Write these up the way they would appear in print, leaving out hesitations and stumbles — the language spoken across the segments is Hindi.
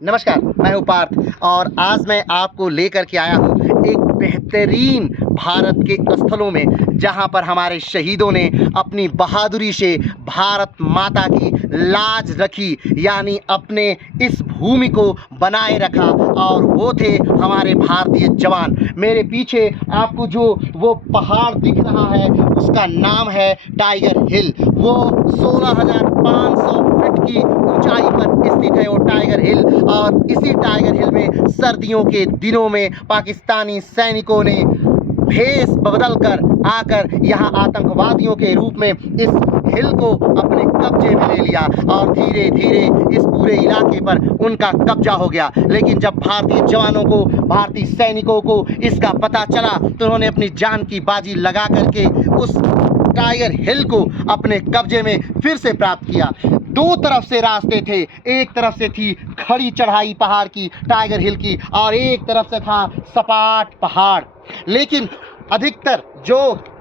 नमस्कार, मैं हूँ पार्थ और आज मैं आपको लेकर के आया हूँ एक बेहतरीन भारत के स्थलों में, जहाँ पर हमारे शहीदों ने अपनी बहादुरी से भारत माता की लाज रखी, यानी अपने इस भूमि को बनाए रखा। और वो थे हमारे भारतीय जवान। मेरे पीछे आपको जो वो पहाड़ दिख रहा है उसका नाम है टाइगर हिल। वो 16,500 फीट की ऊंचाई पर स्थित है वो टाइगर हिल। और इसी टाइगर हिल में सर्दियों के दिनों में पाकिस्तानी सैनिकों ने भेष बदल कर आकर यहाँ आतंकवादियों के रूप में इस हिल को अपने कब्जे में ले लिया और धीरे धीरे इस पूरे इलाके पर उनका कब्जा हो गया। लेकिन जब भारतीय जवानों को, भारतीय सैनिकों को इसका पता चला तो उन्होंने अपनी जान की बाजी लगा करके उस टाइगर हिल को अपने कब्जे में फिर से प्राप्त किया। दो तरफ से रास्ते थे, एक तरफ से थी खड़ी चढ़ाई पहाड़ की टाइगर हिल की और एक तरफ से था सपाट पहाड़। लेकिन अधिकतर जो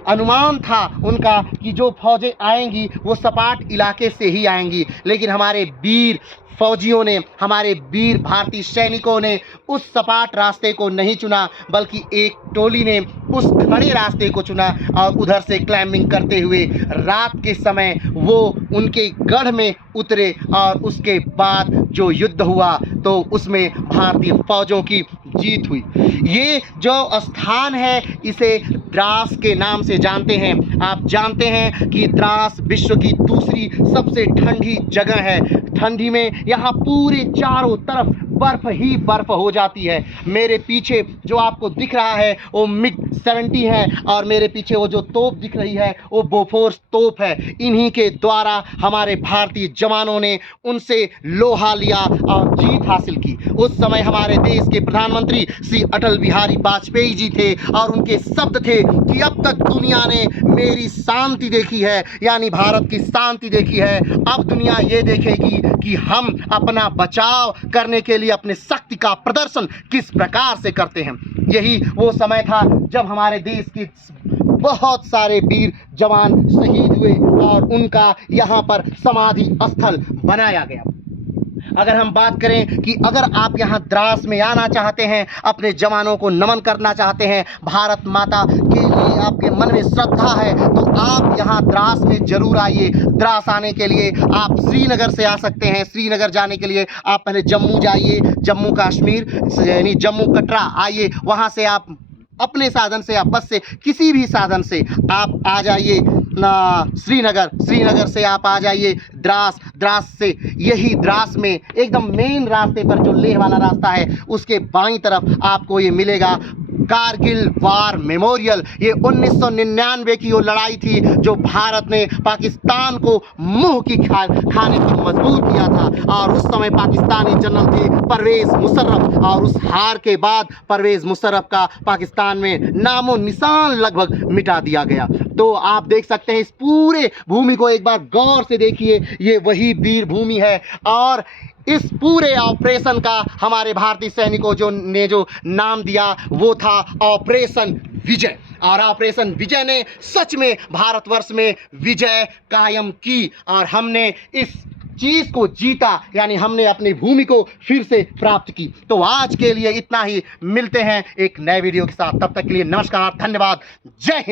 अनुमान था उनका कि जो फौजें आएंगी वो सपाट इलाके से ही आएंगी, लेकिन हमारे वीर फौजियों ने, हमारे वीर भारतीय सैनिकों ने उस सपाट रास्ते को नहीं चुना, बल्कि एक टोली ने उस खड़े रास्ते को चुना और उधर से क्लाइंबिंग करते हुए रात के समय वो उनके गढ़ में उतरे। और उसके बाद जो युद्ध हुआ तो उसमें भारतीय फौजों की जीत हुई। ये जो स्थान है इसे द्रास के नाम से जानते हैं। आप जानते हैं कि द्रास विश्व की दूसरी सबसे ठंडी जगह है। ठंडी में यहाँ पूरे चारों तरफ बर्फ ही बर्फ हो जाती है। मेरे पीछे जो आपको दिख रहा है वो MiG-70 है और मेरे पीछे वो जो तोप दिख रही है वो बोफोर्स तोप है। इन्हीं के द्वारा हमारे भारतीय जवानों ने उनसे लोहा लिया और जीत हासिल की। उस समय हमारे देश के प्रधानमंत्री श्री अटल बिहारी वाजपेयी जी थे और उनके शब्द थे कि अब तक दुनिया ने मेरी शांति देखी है, यानी भारत की शांति देखी है। अब दुनिया ये देखेगी कि हम अपना बचाव करने के लिए अपने शक्ति का प्रदर्शन किस प्रकार से करते हैं। यही वो समय था जब हमारे देश के बहुत सारे वीर जवान शहीद हुए और उनका यहाँ पर समाधि स्थल बनाया गया। अगर हम बात करें कि अगर आप यहाँ द्रास में आना चाहते हैं, अपने जवानों को नमन करना चाहते हैं, भारत माता के लिए आपके मन में श्रद्धा है, तो आप यहाँ द्रास में जरूर आइए। द्रास आने के लिए आप श्रीनगर से आ सकते हैं। श्रीनगर जाने के लिए आप पहले जम्मू जाइए, जम्मू कश्मीर यानी जम्मू कटरा आइए, वहाँ से आप अपने साधन से, आप बस से, किसी भी साधन से आप आ जाइए श्रीनगर। श्रीनगर से आप आ जाइए द्रास। द्रास से यही द्रास में एकदम मेन रास्ते पर जो लेह वाला रास्ता है उसके बाईं तरफ आपको ये मिलेगा कारगिल वार मेमोरियल। ये 1999 की वो लड़ाई थी जो भारत ने पाकिस्तान को मुंह की खाने पर मजबूर किया था। और उस समय पाकिस्तानी जनरल थे परवेज मुशर्रफ और उस हार के बाद परवेज मुशर्रफ का पाकिस्तान में नामो निशान लगभग मिटा दिया गया। तो आप देख सकते हैं इस पूरे भूमि को एक बार गौर से देखिए, ये वही वीर भूमि है। और इस पूरे ऑपरेशन का हमारे भारतीय सैनिकों ने जो नाम दिया वो था ऑपरेशन विजय। और ऑपरेशन विजय ने सच में भारतवर्ष में विजय कायम की और हमने इस चीज को जीता, यानी हमने अपनी भूमि को फिर से प्राप्त की। तो आज के लिए इतना ही, मिलते हैं एक नए वीडियो के साथ। तब तक के लिए नमस्कार, धन्यवाद, जय हिंद।